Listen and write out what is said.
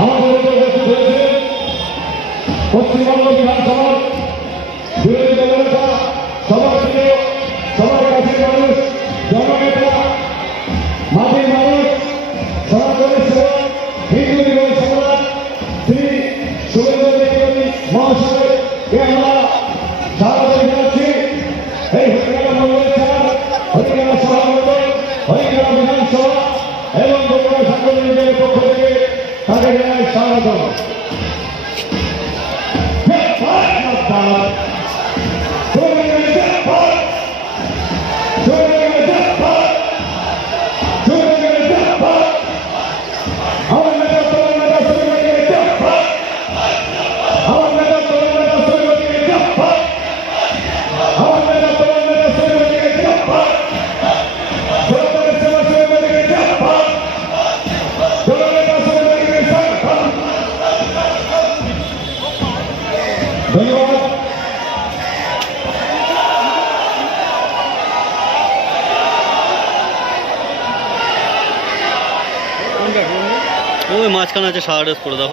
আমাদের উপস্থিত হয়েছে পশ্চিমবঙ্গ বিধানসভার বিরোধী দলনেতা সবার প্রিয় সবার কাছে মানুষ জননেতা মাটির মানুষ সনাতনের সেবক হিন্দু জীবন সম্রাট শ্রী শুভেন্দু অধিকারী মহাশয়কে আমরা স্বাগত জানাচ্ছি। এই হরিয়ানা মন্ডল চার হরিয়ানা সভামণ্ডল হরিয়ানা বিধানসভা এবং বগুড়া সাংগঠনিকের পক্ষ থেকে তাকে জানাই স্বাগত। ধন্যবাদ। ওই মাঝখানে আছে সারা ড্রেস পরে দাও।